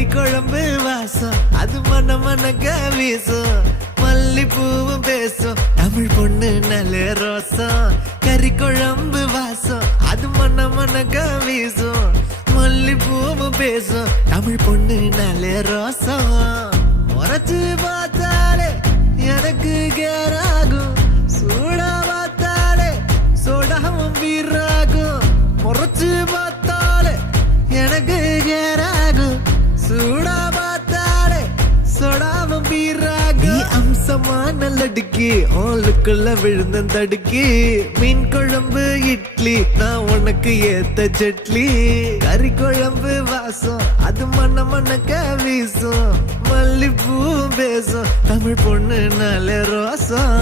கறி குழம்பு வாசம் அது மன மனக்க வீசும் மல்லிப்பூவும் பேசும் தமிழ் பொண்ணு நல்ல ரோசம் கறி குழம்பு வாசம் அது மன மனக்க வீசும் மல்லிப்பூவும் பேசும் தமிழ் பொண்ணு நல்ல ரோசம் முறைச்சு பார்த்தாலே எனக்கு கேராகும் சூடா பார்த்தாலே சோடாவும் வீராகும் முறைச்சு பார்த்தாலே எனக்கு கேராகும் சூடா பார்த்தாலே சோடாவும் வீராகும் அம்சமான லடுக்கி ஆளுக்குள்ள விழுந்த தடுக்கி மீன் குழம்பு இட்லி நான் உனக்கு ஏத்த சட்லி கறி குழம்பு வாசம் அது மன மனக்க வீசும் மல்லிப்பூ பேசும் தமிழ் பொண்ணு நல்ல ரோசம்